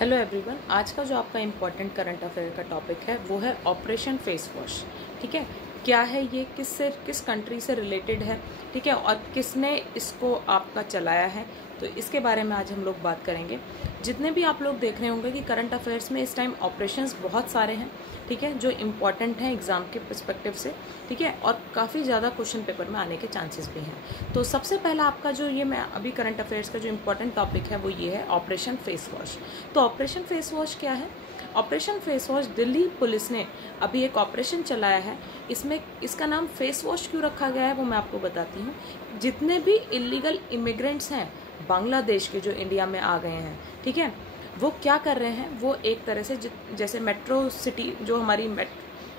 Hello everyone, आज का जो आपका इम्पोर्टेंट करंट अफेयर का टॉपिक है वो है ऑपरेशन फेस वॉश। ठीक है, क्या है ये, किस कंट्री से रिलेटेड है, ठीक है, और किसने इसको आपका चलाया है, तो इसके बारे में आज हम लोग बात करेंगे। जितने भी आप लोग देख रहे होंगे कि करंट अफेयर्स में इस टाइम ऑपरेशंस बहुत सारे हैं, ठीक है, जो इम्पॉर्टेंट हैं एग्जाम के पर्सपेक्टिव से, ठीक है, और काफ़ी ज़्यादा क्वेश्चन पेपर में आने के चांसेस भी हैं। तो सबसे पहला आपका जो ये मैं अभी करंट अफेयर्स का जो इम्पोर्टेंट टॉपिक है वो ये है ऑपरेशन फेस वॉश। तो ऑपरेशन फेस वॉश क्या है? Operation face wash, Delhi police ने अभी एक ऑपरेशन चलाया है। इसमें इसका नाम फेस वॉश क्यों रखा गया है वो मैं आपको बताती हूँ। जितने भी इलीगल इमिग्रेंट्स हैं बांग्लादेश के, जो इंडिया में आ गए हैं, ठीक है, वो क्या कर रहे हैं, वो एक तरह से जैसे मेट्रो सिटी, जो हमारी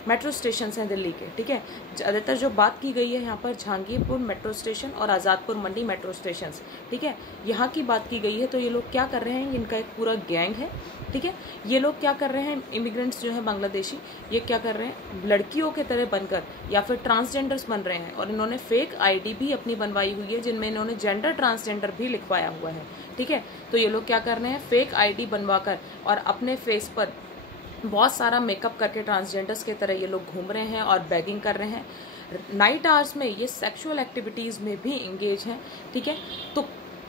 मेट्रो स्टेशन हैं दिल्ली के, ठीक है, ज़्यादातर जो बात की गई है यहाँ पर जहांगीरपुर मेट्रो स्टेशन और आज़ादपुर मंडी मेट्रो स्टेशन, ठीक है, यहाँ की बात की गई है। तो ये लोग क्या कर रहे हैं, इनका एक पूरा गैंग है, ठीक है। ये लोग क्या कर रहे हैं, इमिग्रेंट्स जो है बांग्लादेशी, ये क्या कर रहे हैं, लड़कियों के तरह बनकर या फिर ट्रांसजेंडर्स बन रहे हैं, और इन्होंने फेक आईडी भी अपनी बनवाई हुई है जिनमें इन्होंने जेंडर ट्रांसजेंडर भी लिखवाया हुआ है, ठीक है। तो ये लोग क्या कर रहे हैं, फेक आईडी बनवाकर और अपने फेस पर बहुत सारा मेकअप करके ट्रांसजेंडर्स के तरह ये लोग घूम रहे हैं और बैगिंग कर रहे हैं। नाइट आवर्स में ये सेक्सुअल एक्टिविटीज़ में भी इंगेज हैं, ठीक है। तो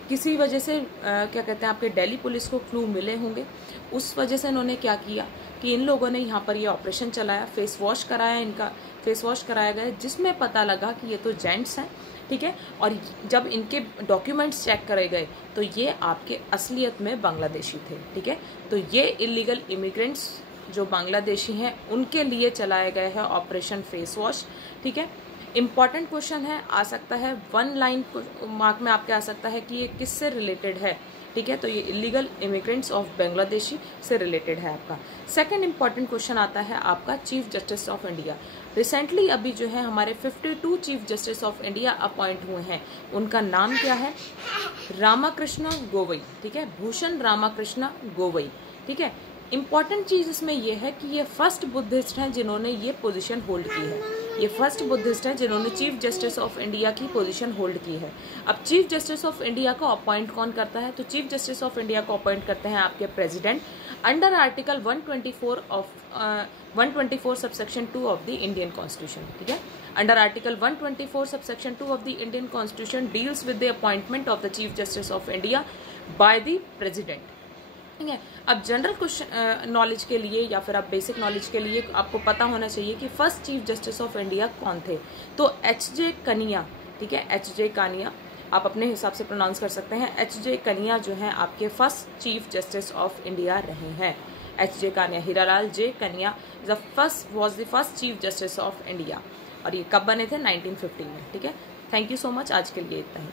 किसी वजह से क्या कहते हैं, आपके दिल्ली पुलिस को क्लू मिले होंगे, उस वजह से इन्होंने क्या किया कि इन लोगों ने यहाँ पर ये ऑपरेशन चलाया, फेस वॉश कराया, इनका फेस वॉश कराया गया, जिसमें पता लगा कि ये तो जेंट्स हैं, ठीक है। और जब इनके डॉक्यूमेंट्स चेक करे गए तो ये आपके असलियत में बांग्लादेशी थे, ठीक है। तो ये इलीगल इमिग्रेंट्स जो बांग्लादेशी हैं उनके लिए चलाया गया है ऑपरेशन फेस वॉश, ठीक है। इम्पॉर्टेंट क्वेश्चन है, आ सकता है 1 लाइन मार्क में आपके आ सकता है कि ये किससे रिलेटेड है, ठीक है। तो ये इलीगल इमिग्रेंट्स ऑफ बांग्लादेशी से रिलेटेड है आपका। सेकंड इम्पॉर्टेंट क्वेश्चन आता है आपका chief justice of India. Recently अभी जो है हमारे 52 chief justice of India appoint हुए हैं। उनका नाम क्या है? रामाकृष्ण गोगोई, ठीक है, भूषण रामाकृष्ण गोगोई, ठीक है। इम्पॉर्टेंट चीज़ इसमें यह है कि ये फर्स्ट बुद्धिस्ट हैं जिन्होंने ये पोजीशन होल्ड की है। ये फर्स्ट बुद्धिस्ट हैं जिन्होंने चीफ जस्टिस ऑफ इंडिया की पोजीशन होल्ड की है। अब चीफ जस्टिस ऑफ इंडिया को अपॉइंट कौन करता है? तो चीफ जस्टिस ऑफ इंडिया को अपॉइंट करते हैं आपके president under article 124 subsection 2 of the Indian constitution, ठीक है। Under article 124 subsection 2 of the Indian constitution deals with the appointment of the chief justice of India by the president, ठीक है। अब general question knowledge के लिए या फिर आप बेसिक नॉलेज के लिए आपको पता होना चाहिए कि first chief justice of India कौन थे। तो एच.जे. कनिया, ठीक है, एच.जे. कनिया, आप अपने हिसाब से प्रोनाउंस कर सकते हैं। एच.जे. कनिया जो है आपके first chief justice of India रहे हैं। एच.जे. कनिया, हीरालाल जे कनिया was the first chief justice of India, और ये कब बने थे? 1950 में, ठीक है। थैंक यू सो मच, आज के लिए इतना ही।